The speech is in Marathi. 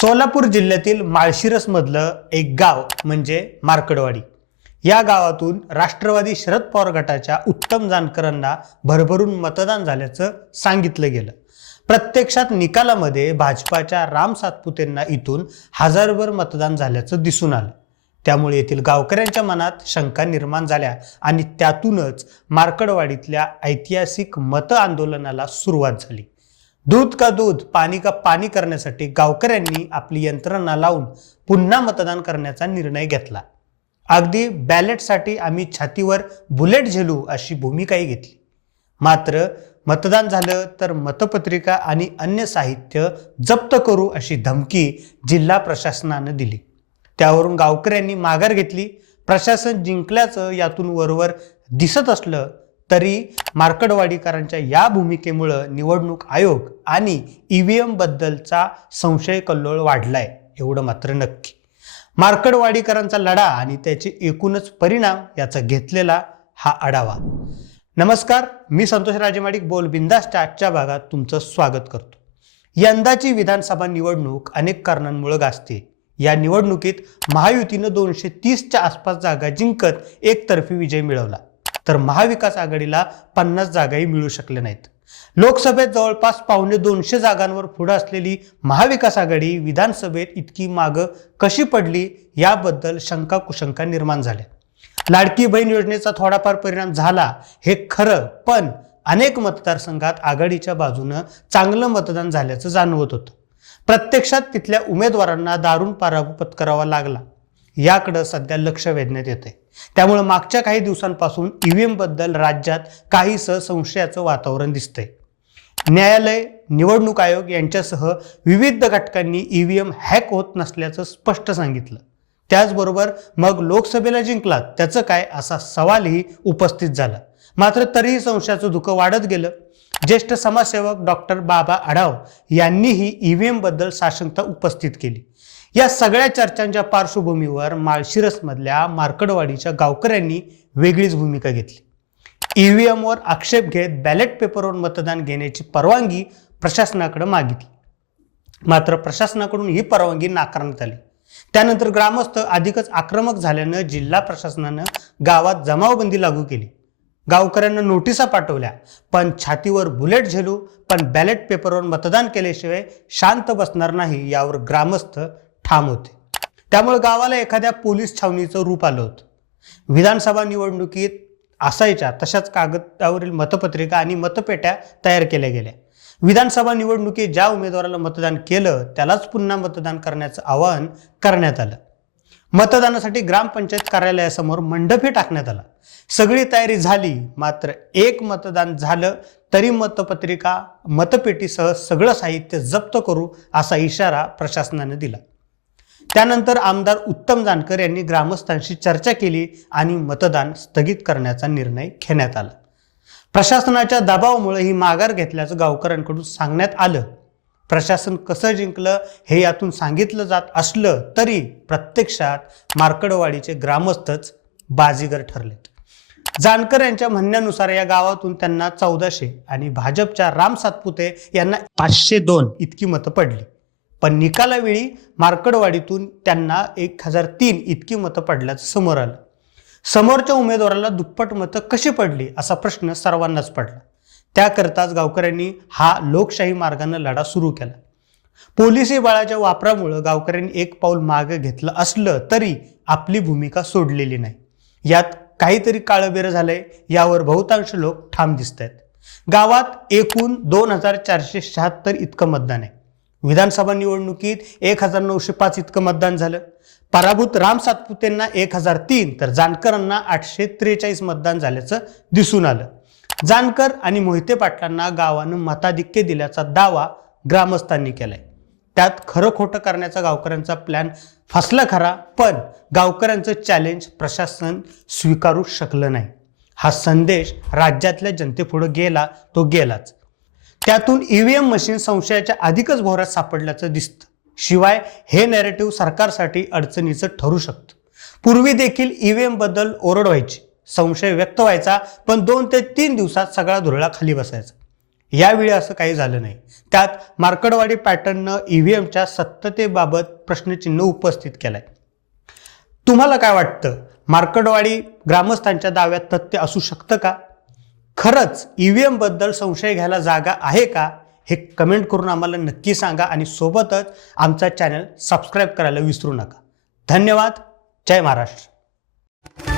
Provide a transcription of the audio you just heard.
सोलापूर जिल्ह्यातील माळशिरसमधलं एक गाव म्हणजे मार्कडवाडी. या गावातून राष्ट्रवादी शरद पवार गटाच्या उत्तम जानकरांना भरभरून मतदान झाल्याचं सांगितलं गेलं. प्रत्यक्षात निकालामध्ये भाजपाच्या राम सातपुतेंना इथून हजारभर मतदान झाल्याचं दिसून आलं. त्यामुळे येथील गावकऱ्यांच्या मनात शंका निर्माण झाल्या आणि त्यातूनच मार्कडवाडीतल्या ऐतिहासिक मत आंदोलनाला सुरुवात झाली. दूध का दूध पाणी का पाणी करण्यासाठी गावकऱ्यांनी आपली यंत्रणा लावून पुन्हा मतदान करण्याचा निर्णय घेतला. अगदी बॅलेटसाठी आम्ही छातीवर बुलेट झेलू अशी भूमिकाही घेतली. मात्र मतदान झालं तर मतपत्रिका आणि अन्य साहित्य जप्त करू अशी धमकी जिल्हा प्रशासनानं दिली. त्यावरून गावकऱ्यांनी माघार घेतली. प्रशासन जिंकल्याचं यातून वरवर दिसत असलं तरी मार्कडवाडीकरांच्या या भूमिकेमुळं निवडणूक आयोग आणि ईव्हीएम बद्दलचा संशय कल्लोळ वाढलाय एवढं मात्र नक्की. मार्कडवाडीकरांचा लढा आणि त्याचे एकूणच परिणाम याचा घेतलेला हा आढावा. नमस्कार मी संतोष राजेमाडिक बोल बिंदासच्या आजच्या भागात तुमचं स्वागत करतो. यंदाची विधानसभा निवडणूक अनेक कारणांमुळे गाजते. या निवडणुकीत महायुतीनं दोनशे तीसच्या आसपास जागा जिंकत एकतर्फी विजय मिळवला. तर महाविकास आघाडीला पन्नास जागाही मिळू शकल्या नाहीत. लोकसभेत जवळपास पावणे दोनशे जागांवर पुढे असलेली महाविकास आघाडी विधानसभेत इतकी मागं कशी पडली याबद्दल शंका कुशंका निर्माण झाल्या. लाडकी बहीण योजनेचा थोडाफार परिणाम झाला हे खरं पण अनेक मतदारसंघात आघाडीच्या बाजूनं चांगलं मतदान झाल्याचं जाणवत होतं. प्रत्यक्षात तिथल्या उमेदवारांना दारुण पराभव पत्करावा लागला. याकडं सध्या लक्ष वेधण्यात येते त्यामुळे मागच्या काही दिवसांपासून ईव्हीएमबद्दल राज्यात काहीसं संशयाचं वातावरण दिसतंय. न्यायालय निवडणूक आयोग यांच्यासह विविध घटकांनी ईव्हीएम हॅक होत नसल्याचं स्पष्ट सांगितलं. त्याचबरोबर मग लोकसभेला जिंकलात त्याचं काय असा सवालही उपस्थित झाला. मात्र तरीही संशयाचं धुकं वाढत गेलं. ज्येष्ठ समाजसेवक डॉक्टर बाबा आढाव यांनीही ईव्हीएमबद्दल साशंकता उपस्थित केली. या सगळ्या चर्चांच्या पार्श्वभूमीवर माळशिरसमधल्या मार्कडवाडीच्या गावकऱ्यांनी वेगळीच भूमिका घेतली. ईव्हीएमवर आक्षेप घेत बॅलेट पेपरवर मतदान घेण्याची परवानगी प्रशासनाकडे मागितली. मात्र प्रशासनाकडून ही परवानगी नाकारण्यात आली. त्यानंतर ग्रामस्थ अधिकच आक्रमक झाल्यानं जिल्हा प्रशासनानं गावात जमावबंदी लागू केली. गावकऱ्यांना नोटिसा पाठवल्या. पण छातीवर बुलेट झेलू पण बॅलेट पेपरवर मतदान केल्याशिवाय शांत बसणार नाही यावर ग्रामस्थ ठाम होते. त्यामुळे गावाला एखाद्या पोलीस छावणीचं रूप आलं होतं. विधानसभा निवडणुकीत असायच्या तशाच कागदावरील मतपत्रिका आणि मतपेट्या तयार केल्या गेल्या. विधानसभा निवडणुकीत ज्या उमेदवाराला मतदान केलं त्यालाच पुन्हा मतदान करण्याचं आवाहन करण्यात आलं. मतदानासाठी ग्रामपंचायत कार्यालयासमोर मंडपही टाकण्यात आला. सगळी तयारी झाली मात्र एक मतदान झालं तरी मतपत्रिका मतपेटीसह सगळं साहित्य जप्त करू असा इशारा प्रशासनाने दिला. त्यानंतर आमदार उत्तम जानकर यांनी ग्रामस्थांशी चर्चा केली आणि मतदान स्थगित करण्याचा निर्णय घेण्यात आला. प्रशासनाच्या दबावामुळे ही माघार घेतल्याचं गावकऱ्यांकडून सांगण्यात आलं. प्रशासन कसं जिंकलं हे यातून सांगितलं जात असलं तरी प्रत्यक्षात मार्कडवाडीचे ग्रामस्थच बाजीगर ठरलेत. जानकर यांच्या म्हणण्यानुसार या गावातून त्यांना चौदाशे आणि भाजपच्या राम सातपुते यांना पाचशे दोन इतकी मतं पडली. पण निकालावेळी मार्कडवाडीतून त्यांना एक हजार तीन इतकी मतं पडल्याचं समोर आलं. समोरच्या उमेदवाराला दुप्पट मतं कशी पडली असा प्रश्न सर्वांनाच पडला. त्याकरताच गावकऱ्यांनी हा लोकशाही मार्गानं लढा सुरू केला. पोलिसी बळाच्या वापरामुळं गावकऱ्यांनी एक पाऊल मागे घेतलं असलं तरी आपली भूमिका सोडलेली नाही. यात काहीतरी काळबेर झालंय यावर बहुतांश लोक ठाम दिसत आहेत गावात एकूण दोन हजार चारशे शहात्तर इतकं मतदान आहे. विधानसभा निवडणुकीत एक हजार नऊशे पाच इतकं मतदान झालं. पराभूत राम सातपुतेंना एक हजार तीन तर जानकरांना आठशे त्रेचाळीस मतदान झाल्याचं दिसून आलं. जानकर आणि मोहिते पाटलांना गावानं मताधिक्य दिल्याचा दावा ग्रामस्थांनी केलाय. त्यात खरं खोटं करण्याचा गावकऱ्यांचा प्लॅन फसला खरा पण गावकऱ्यांचं चॅलेंज प्रशासन स्वीकारू शकलं नाही. हा संदेश राज्यातल्या जनतेपुढे गेला तो गेलाच. त्यातून ईव्हीएम मशीन संशयाच्या अधिकच भोवऱ्यात सापडल्याचं दिसतं. शिवाय हे नॅरेटिव्ह सरकारसाठी अडचणीचं ठरू शकतं. पूर्वी देखील ईव्हीएमबद्दल ओरड व्हायची. संशय व्यक्त व्हायचा पण दोन ते तीन दिवसात सगळा धुरळा खाली बसायचा. यावेळी असं काही झालं नाही. त्यात मार्कडवाडी पॅटर्ननं ईव्हीएमच्या सत्यतेबाबत प्रश्नचिन्ह उपस्थित केलंय. तुम्हाला काय वाटतं? मार्कडवाडी ग्रामस्थांच्या दाव्यात तथ्य असू शकतं का? खरंच ईव्हीएमबद्दल संशय घ्यायला जागा आहे का? हे कमेंट करून आम्हाला नक्की सांगा आणि सोबतच आमचा चॅनल सबस्क्राईब करायला विसरू नका. धन्यवाद. जय महाराष्ट्र.